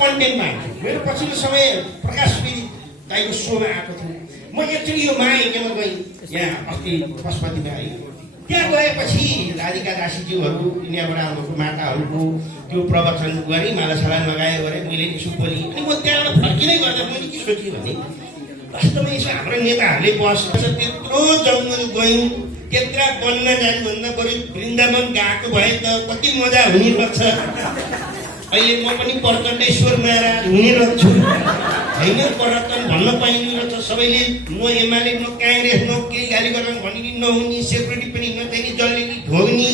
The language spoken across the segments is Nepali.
कन्टेन्टमा मेरो पछिल्लो समय प्रकाश दाइको सोमा आएको थियो। म एक्चुअली यो माइकेमा गएँ यहाँ अस्ति पशुपतिमा है। त्यहाँ गएपछि राधिका दासीज्यूहरू यिनीबाट आउनुको माताहरूको त्यो प्रवचन गरेँ, मालासाला लगाए गरेँ, मैले यसो बोलेँ। अनि म त्यहाँबाट फर्किँदै गर्दा मैले के सोचेँ भने वास्तवमा यसो हाम्रो नेताहरूले बस्छ त्यत्रो जङ्गल गयौँ, त्यत्रा वनमा जानुभन्दा बरु वृन्दावन गएको भए त कति मजा हुने रहेछ। अहिले म पनि प्रचण्डेश्वर महाराज हुने रहेछु होइन, परिवर्तन भन्न पाइने रहेछ। सबैले न एमाले न काङ्ग्रेस न केही गाली गर्न भनिने नहुने, सेक्युरिटी पनि नचाहिने, जसले ढोग्ने,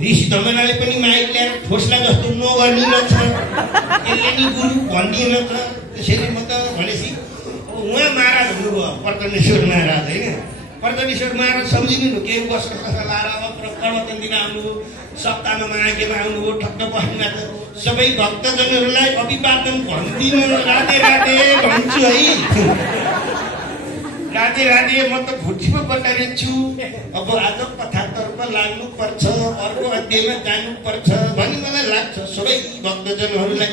ऋषि धमनाले पनि माइक ल्याएर ठोस्ला जस्तो नगर्ने रहेछ, यसले नि गुरु भनिदिए रहेछ। त्यसैले म त भनेपछि उहाँ महाराज हुनुभयो प्रचण्डेश्वर महाराज होइन। प्रचण्डेश्वर महाराज सम्झिनु न केही बस्न कथा लाएर अब प्रवर्तन दिन आउनुभयो, सप्ताहमा माघेमा आउनुभयो, ठक्क बस्नुमा त सबै भक्तजनहरूलाई अभिवादन भन्दिनँ, राधे राधे भन्छु है। राधे राधे म त भुटीमा बटाइरहेको छु। अब आज कथातर्फ लाग्नुपर्छ, अर्को अध्यायमा जानुपर्छ भन्ने मलाई लाग्छ। सबै भक्तजनहरूलाई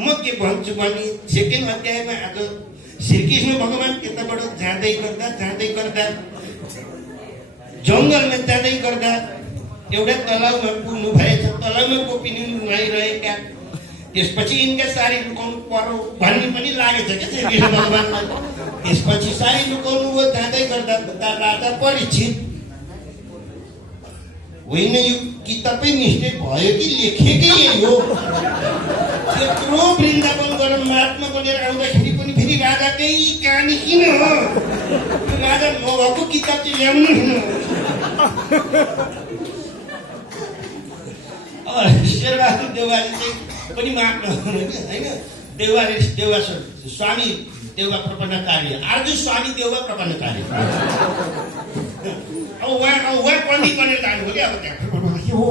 म के भन्छु भने सेकेन्ड अध्यायमा आज श्रीकृष्ण भगवान त्यताबाट जाँदै गर्दा जङ्गलमा जाँदै गर्दा एउटा तलाउमा पुग्नु भएछ। तलाउमा गोपिनी नुहाइरहेका, त्यसपछि यिनका सारी लुकाउनु पर्यो भन्ने पनि लागेछ क्या श्रीकृष्ण भगवानलाई। त्यसपछि सारी लुकाउनु हो, जाँदै गर्दा राजा परीक्षित होइन, यो किताबै मिस्टेक भयो कि लेखेकै यही हो। त्यत्रो वृन्दावन गरेर महात्मा बनेर आउँदाखेरि पनि फेरि राजाकै कहानी किन हो? राजा नभएको किताब चाहिँ ल्याउनु न। शेरबहादुर देउवाले चाहिँ पनि माग्नु होइन। देउवा स्वामी देउवा प्रपन्नकार्य, आर्जु स्वामी देउवा प्रपन्नकार्य। अब उहाँ पण्डित बनेर जानुभयो क्या। अब त्यहाँ के हो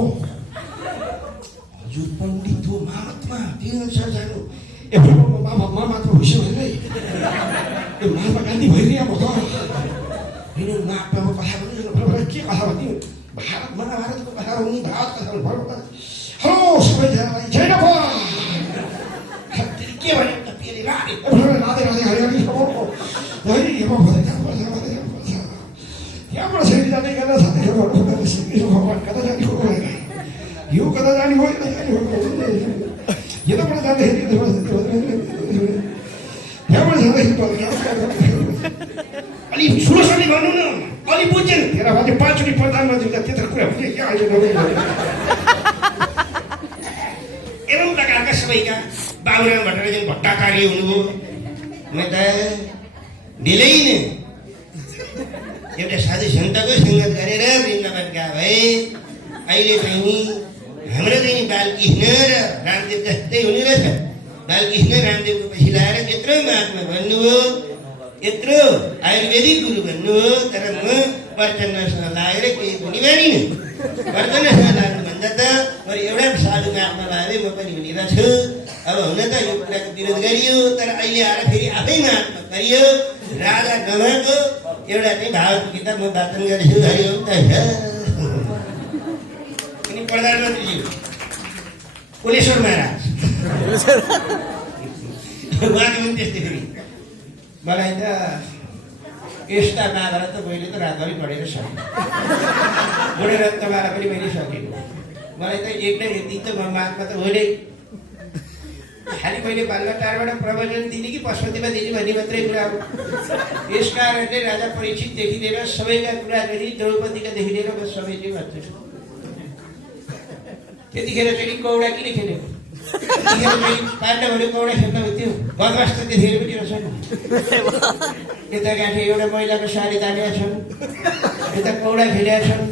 हजुर पण्डित हो महात्मा, त्यही अनुसार जानु। ए महात्मा भइसक्यो भने ए महात्मा गान्धी भइरहेको म त होइन। महात्माको कथा पनि के कथा भन्यो, भारत महाभारतको कथा हुने, भारत कथा भन्नु। हेलो सबैजनालाई जय नेपाल। के भन्यो त पेले राधे राधे राधे हरि हरि त्यहाँबाट फेरि जाँदै गर्दा श्रीकृष्ण भगवान कता जाने हो, यो कता जाने हो, यताबाट जाँदाखेरि त्यहाँबाट जाँदाखेरि अलि ठुलोसँगले भन्नु न, अलि बुझ्छेन। तेरा भने 5 चोटि प्रधानमन्त्री त्यत्रो कुरा बुझ्यो क्या अहिले एवं प्रकारका सबैका बाबुराम भट्टराई भट्टाचार्य हुनुभयो। म त ढिलै नै एउटा साधु सन्तको सङ्गत गरेर वृन्दावन गए भए अहिले चाहिँ हाम्रो चाहिँ बालकृष्ण र रामदेव जस्तै हुने रहेछ। बालकृष्ण रामदेवको पछि लगाएर यत्रो महात्मा भन्नुभयो, यत्रो आयुर्वेदिक गुरु भन्नुभयो। तर म प्रचण्डसँग लागेर केही पनि मानिनँ। प्रचण्डसँग लाग्नुभन्दा त मैले एउटा साधु महात्मा लागेर म पनि भनिरहेको छु। अब हुन त यो कुराको विरोध गरियो, तर अहिले आएर फेरि आफै महात्मा गरियो। राजा नभएको एउटा चाहिँ भागवत गीता म वाचन गरेछु। हरिओम त अनि प्रधानमन्त्रीज्यू कुलेश्वर महाराज उहाँले पनि त्यस्तै फेरि मलाई त यस्ता महाभारत त मैले त रातभरि पढेर सकेँ, पढेर तपाईँलाई पनि मैले सकेँ। मलाई त एक न एक दिन त म महात्मा त होइन। खालि मैले बालटारबाट प्रवचन दिने कि पशुपतिमा दिने भन्ने मात्रै कुरा हो। यस कारणले राजा परीक्षितदेखि लिएर सबैका कुरा गरी द्रौपदीकादेखि लिएर म सबै चाहिँ भन्छु। त्यतिखेर चाहिँ कौडा किन खेलेको? पाण्डवहरू कौडा खेल्न हुन्थ्यो, बदमास त त्यतिखेर पनि रहेछन्। यता गाँठे एउटा महिलाको साडी तानेका छन्, यता कौडा खेलेका छन्।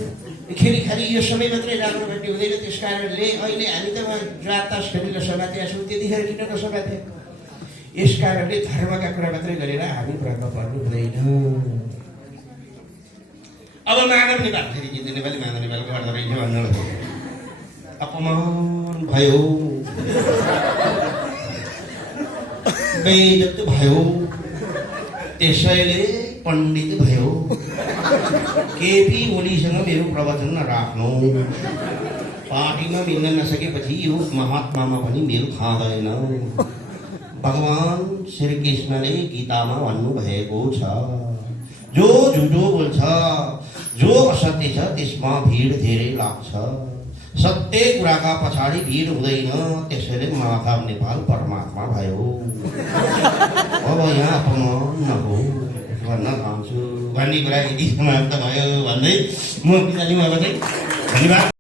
खालि यो समय मात्रै राम्रो भन्ने हुँदैन। त्यस कारणले अहिले हामी त रात तास खेलेर समातेका छौँ, त्यतिखेर किन नसमाते? यस कारणले धर्मका कुरा मात्रै गरेर हामी भ्रम पर्नु हुँदैन। अब मानव नेपाल फेरि गीत नेपाली मानव नेपालको अर्थ रहेछ भन्नु अपमान भयो, बेइज्जत भयो, त्यसैले पण्डित भयो। केपी ओलीसँग मेरो प्रवचन नराख्नु। पार्टीमा मिल्न नसकेपछि यो महात्मामा पनि मेल खाँदैन। भगवान श्री कृष्णले गीतामा भन्नुभएको छ, जो झुटो बोल्छ, जो असत्य छ त्यसमा भिड धेरै लाग्छ। सत्य कुराका पछाडि भिड हुँदैन, त्यसैले माधव नेपाल परमात्मा भयो। अब यहाँ अपमान नहो भन्न चाहन्छु। भन्ने कुरा यति समाप्त भयो भन्दै म बिदा लिउँ अब चाहिँ। धन्यवाद।